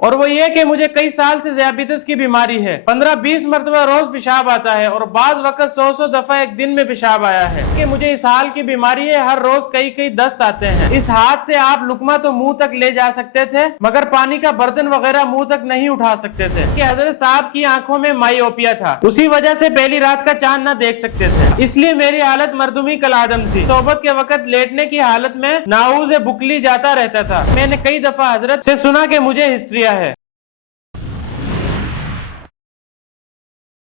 और वो ये कि मुझे कई साल से ज़ियाबितस की बीमारी है। 15-20 मरतबा रोज पेशाब आता है और बाज वक्त 100 दफा एक दिन में पेशाब आया है कि मुझे इस हाल की बीमारी है, हर रोज कई दस्त आते हैं। इस हाथ से आप लुकमा तो मुंह तक ले जा सकते थे मगर पानी का बर्तन वगैरह मुंह तक नहीं उठा सकते थे कि हजरत साहब की आंखों में मायोपिया था, उसी वजह से पहली रात का चांद न देख सकते थे, इसलिए मेरी हालत मर्दुमी कल आदम थी। सोबत के वक्त लेटने की हालत में नाऊज़ बुकली जाता रहता था। मैंने कई दफा हजरत से सुना कि मुझे हिस्ट्रिया है।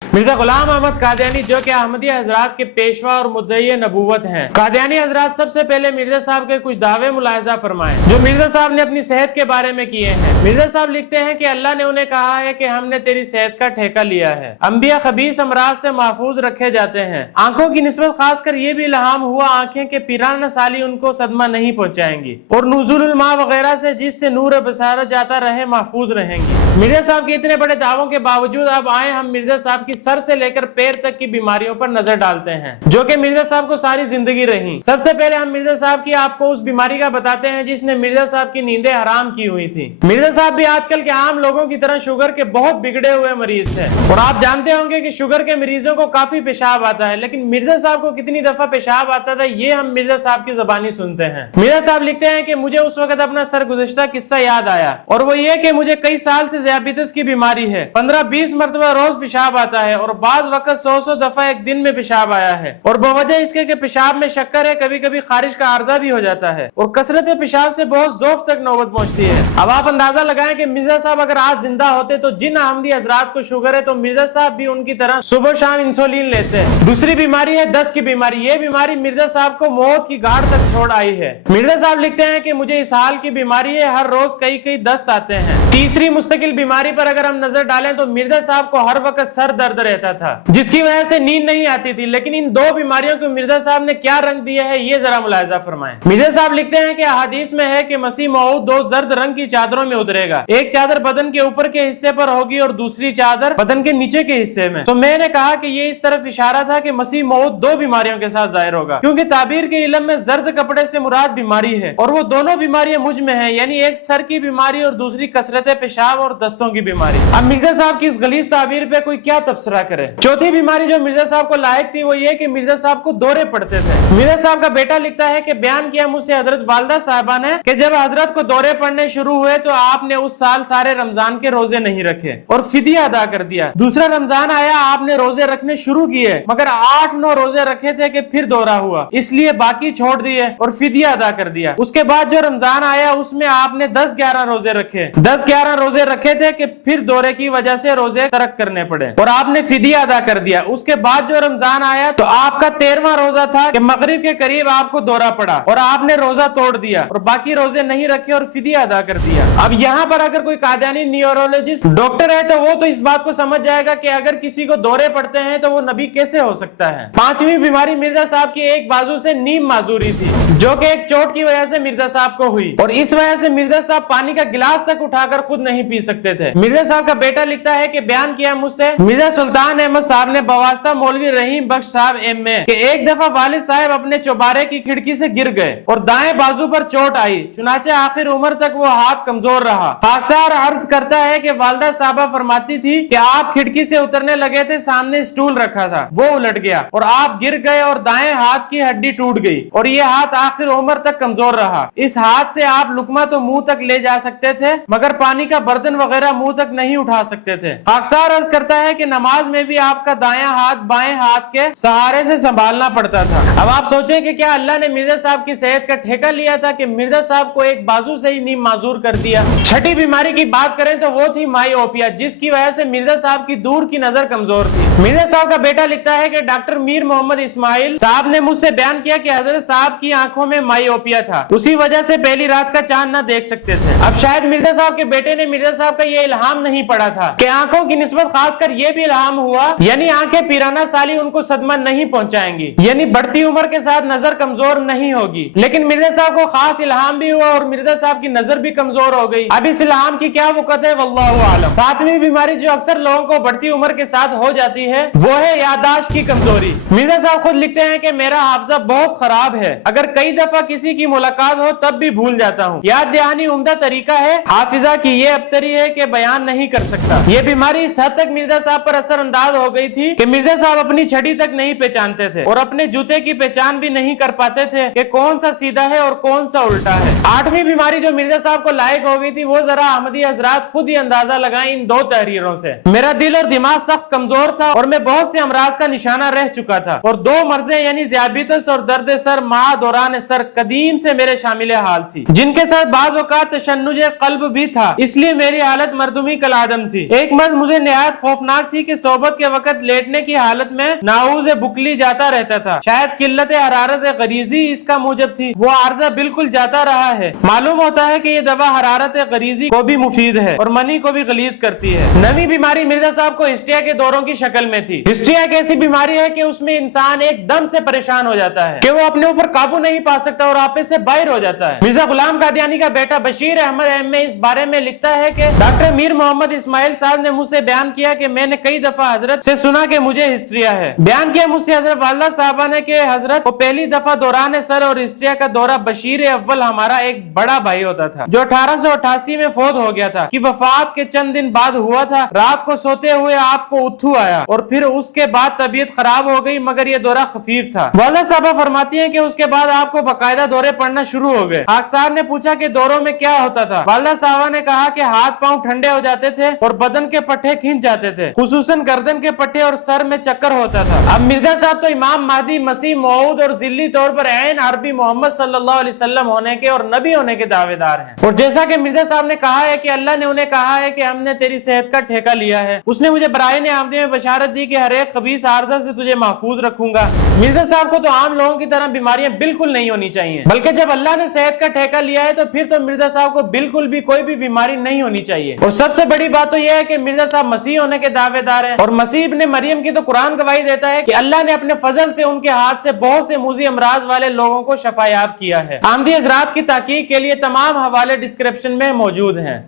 मिर्जा गुलाम अहमद कादियानी जो कि अहमदिया हजरात के पेशवा और मुद्दई नबूवत हैं। कादियानी हजरात सबसे पहले मिर्जा साहब के कुछ दावे मुलाहिजा फरमाएं जो मिर्जा साहब ने अपनी सेहत के बारे में किए हैं। मिर्जा साहब लिखते हैं कि अल्लाह ने उन्हें कहा है कि हमने तेरी सेहत का ठेका लिया है। अंबिया खबीस अमराज से महफूज रखे जाते हैं। आंखों की निस्बत खासकर ये भी इल्हाम हुआ आंखें के पीराना साली उनको सदमा नहीं पहुंचाएंगी और नुज़ुलुल मा वगैरह से जिससे नूर बसारत जाता रहे महफूज रहेंगी। मिर्जा साहब के इतने बड़े दावों के बावजूद अब आए हम मिर्जा साहब की सर से लेकर पैर तक की बीमारियों पर नजर डालते हैं जो कि मिर्जा साहब को सारी जिंदगी रही। सबसे पहले हम मिर्जा साहब की आपको उस बीमारी का बताते हैं जिसने मिर्जा साहब की नींदें हराम की हुई थी। मिर्जा साहब भी आजकल के आम लोगों की तरह शुगर के बहुत बिगड़े हुए मरीज थे और आप जानते होंगे कि शुगर के मरीजों को काफी पेशाब आता है, लेकिन मिर्जा साहब को कितनी दफा पेशाब आता था ये हम मिर्जा साहब की जुबानी सुनते हैं। मिर्जा साहब लिखते हैं कि मुझे उस वक्त अपना सरगुज़श्ता किस्सा याद आया और वो ये कि मुझे कई साल से ज़ियाबितस की बीमारी है। 15-20 मरतबा रोज पेशाब आता है और बाज वक्त 100 दफा एक दिन में पेशाब आया है और बवजह इसके कि पेशाब में शक्कर है, कभी कभी खारिज का आर्जा भी हो जाता है और कसरत पेशाब से बहुत ज़ौफ तक नौबत पहुंचती है। अब आप अंदाजा लगाएं कि मिर्जा साहब अगर आज जिंदा होते तो जिन अहमदी हजरात को शुगर है तो मिर्जा साहब भी उनकी तरह सुबह शाम इंसुलिन लेते हैं। दूसरी बीमारी है दस्त की बीमारी। ये बीमारी मिर्जा साहब को मौत की गाढ़ तक छोड़ आई है। मिर्जा साहब लिखते हैं कि मुझे इस हाल की बीमारी है, हर रोज कई दस्त आते हैं। तीसरी मुस्तकिल बीमारी पर अगर हम नजर डालें तो मिर्जा साहब को हर वक्त सर दर्द रहता था जिसकी वजह से नींद नहीं आती थी। लेकिन इन दो बीमारियों को मिर्जा साहब ने क्या रंग दिया है ये जरा मुलाहिजा फरमाएं। मिर्जा साहब लिखते हैं कि हदीस में है कि मसीह मऊद दो जर्द रंग की चादरों में उतरेगा, एक चादर बदन के ऊपर के हिस्से पर होगी और दूसरी चादर बदन के नीचे के हिस्से में। तो मैंने कहा कि ये इस तरफ इशारा था कि मसीह मऊद दो बीमारियों के साथ जाहिर होगा, क्योंकि ताबीर के इल्म में जर्द कपड़े से मुराद बीमारी है और वो दोनों बीमारियां मुझ में है, यानी एक सर की बीमारी और दूसरी कसरत पेशाब और दस्तों की बीमारी। अब मिर्जा साहब की इस गलीज ताबीर पे कोई क्या तबसरा करे। चौथी बीमारी जो मिर्जा साहब को लायक थी वो ये कि मिर्जा साहब को दौरे पड़ते थे। मिर्जा साहब का बेटा लिखता है कि बयान किया मुझसे हजरत वालदा साहबा ने कि जब हजरत को दौरे पड़ने शुरू हुए तो आपने उस साल सारे रमजान के रोजे नहीं रखे और फिदिया अदा कर दिया। दूसरा रमजान आया, आपने रोजे रखने शुरू किए मगर 8-9 रोजे रखे थे कि फिर दौरा हुआ, इसलिए बाकी छोड़ दिए और फिदिया अदा कर दिया। उसके बाद जो रमजान आया उसमें आपने 10-11 रोजे रखे, 10-11 रोजे रखे थे कि फिर दौरे की वजह से रोजे तरक करने पड़े और आपने फिदिया अदा कर दिया। उसके बाद जो रमजान आया तो आपका 13वां रोजा था कि मगरिब के करीब आपको दौरा पड़ा और आपने रोजा तोड़ दिया और बाकी रोजे नहीं रखे और फिदिया अदा कर दिया। अब यहाँ पर अगर कोई कादियानी न्यूरोलॉजिस्ट डॉक्टर है तो वो तो इस बात को समझ जाएगा कि अगर किसी को दौरे पड़ते हैं तो वो नबी कैसे हो सकता है। पांचवी बीमारी मिर्जा साहब की एक बाजू से नीम माजूरी थी जो कि एक चोट की वजह से मिर्जा साहब को हुई और इस वजह से मिर्जा साहब पानी का गिलास तक उठाकर खुद नहीं पी सकते थे। मिर्जा साहब का बेटा लिखता है कि बयान किया मुझसे मिर्जा सुल्तान अहमद साहब ने बवास्ता मौलवी रहीम बख्श साहब एम.ए. कि एक दफा वालिद साहब अपने चौबारे की खिड़की से गिर गए और दाएं बाजू पर चोट आई, चुनाचे आखिर उम्र तक वो हाथ कमजोर रहा। पाकसार अर्ज करता है कि वालदा साहबा फरमाती थी कि आप खिड़की से उतरने लगे थे, सामने स्टूल रखा था वो उलट गया और आप गिर गए और दाएं हाथ की हड्डी टूट गई और ये हाथ आखिर उम्र तक कमजोर रहा। इस हाथ से आप लुकमा तो मुंह तक ले जा सकते थे मगर पानी का बर्तन वगैरह मुंह तक नहीं उठा सकते थे। पाकसार अर्ज करता है कि नमाज में भी आपका दायां हाथ बाएं हाथ के सहारे से संभालना पड़ता था। अब आप सोचें कि क्या अल्लाह ने मिर्जा साहब की सेहत का ठेका लिया था कि मिर्जा साहब को एक बाजू से ही नीम माजूर कर दिया। छठी बीमारी की बात करें तो वो थी मायोपिया जिसकी वजह से मिर्जा साहब की दूर की नजर कमजोर थी। मिर्जा साहब का बेटा लिखता है कि डॉक्टर मीर मोहम्मद इस्माइल साहब ने मुझसे बयान किया कि हजरत साहब की आंखों में मायोपिया था, उसी वजह से पहली रात का चांद न देख सकते थे। अब शायद मिर्जा साहब के बेटे ने मिर्जा साहब का ये इल्हाम नहीं पढ़ा था कि आंखों की निस्बत खासकर ये भी इल्हाम इल्हाम हुआ, यानी आंखें पीराना साली उनको सदमा नहीं पहुंचाएंगी, यानी बढ़ती उम्र के साथ नजर कमजोर नहीं होगी। लेकिन मिर्जा साहब को खास इल्हाम भी हुआ और मिर्जा साहब की नजर भी कमजोर हो गई। अब इस इल्हाम की क्या वक़्त है, वल्लाहु आलम। सातवीं बीमारी जो अक्सर लोगों को बढ़ती उम्र के साथ हो जाती है वो है याददाश्त की कमजोरी। मिर्जा साहब खुद लिखते हैं कि मेरा हाफजा बहुत खराब है, अगर कई दफा किसी की मुलाकात हो तब भी भूल जाता हूँ। याद दहानी उम्दा तरीका है हाफिजा की, ये अबतरी है कि बयान नहीं कर सकता। ये बीमारी इस हद तक मिर्जा साहब पर असर अंदाज हो गई थी कि मिर्जा साहब अपनी छड़ी तक नहीं पहचानते थे और अपने जूते की पहचान भी नहीं कर पाते थे कि कौन सा सीधा है और कौन सा उल्टा है। आठवीं बीमारी जो मिर्जा साहब को लायक हो गई थी वो जरा अहमदी हजरात खुद ही अंदाजा लगाएं इन दो तहरीरों से। मेरा दिल और दिमाग सख्त कमजोर था और मैं बहुत से अमराज का निशाना रह चुका था और दो मर्जें यानी ज़ियाबितस और दर्द सर माह दौरान सर कदीम से मेरे शामिल हाल थी, जिनके साथ बाज़ औक़ात तशन्नुज क़ल्ब भी था, इसलिए मेरी हालत मर्दुमी कल आदम थी। एक मर्द मुझे निहायत खौफनाक थी कि सोबत के वक्त लेटने की हालत में नाऊज़ बुकली जाता रहता था। शायद किल्लत हरारत गरीजी इसका मूजब थी। वो आर्जा बिल्कुल जाता रहा है। मालूम होता है कि ये दवा हरारत गरीजी को भी मुफीद है और मनी को भी गलीज करती है। नवी बीमारी मिर्जा साहब को हिस्ट्रिया के दौरों की शक्ल में थी। हिस्ट्रिया एक ऐसी बीमारी है कि उसमें इंसान एकदम से परेशान हो जाता है कि वो अपने ऊपर काबू नहीं पा सकता और आपे से बाहर हो जाता है। मिर्जा गुलाम कादियानी का बेटा बशीर अहमद एम इस बारे में लिखता है कि डॉक्टर मीर मोहम्मद इस्माइल साहब ने मुझसे बयान किया कि मैंने कई दफा हजरत से सुना कि मुझे हिस्ट्रिया है। बयान किया मुझसे हजरत वालदा साहबा ने कि हजरत को पहली दफा दौरान सर और हिस्ट्रिया का दौरा बशीर अव्वल हमारा एक बड़ा भाई होता था जो 1888 में फौत हो गया था कि वफात के चंद दिन बाद हुआ था। रात को सोते हुए आपको उठू आया और फिर उसके बाद तबीयत खराब हो गई, मगर ये दौरा खफीफ था। वालदा साहबा फरमाती हैं कि उसके बाद आपको बाकायदा दौरे पड़ना शुरू हो गए। खाक साहब ने पूछा कि दौरों में क्या होता था। वालदा साहबा ने कहा कि हाथ पांव ठंडे हो जाते थे और बदन के पट्टे खींच जाते थे, खुसूसन गर्दन के पट्टे और सर में चक्कर होता था। अब मिर्जा साहब तो इमाम महदी मसीह मऊद और जिल्ली तौर पर ऐन अरबी मोहम्मद सल्लल्लाहु अलैहि वसल्लम होने के और नबी होने के दावेदार हैं। और जैसा कि मिर्जा साहब ने कहा है कि अल्लाह ने उन्हें कहा है कि हमने तेरी सेहत का ठेका लिया है। उसने मुझे बराए आमदी में बशारत दी कि हर एक खबीस आर्जा से तुझे महफूज रखूंगा। मिर्जा साहब को तो आम लोगों की तरह बीमारियां बिल्कुल नहीं होनी चाहिए, बल्कि जब अल्लाह ने सेहत का ठेका लिया है तो फिर तो मिर्जा साहब को बिल्कुल भी कोई भी बीमारी नहीं होनी चाहिए। और सबसे बड़ी बात तो यह है कि मिर्जा साहब मसीह होने के दावेदार हैं और मसीह इब्ने मरियम की तो कुरान गवाही देता है कि अल्लाह ने अपने फजल से उनके हाथ से बहुत से मुजी अमराज वाले लोगों को शफायाब किया है। आमदी हजरात की ताकीक के लिए तमाम हवाले डिस्क्रिप्शन में मौजूद हैं।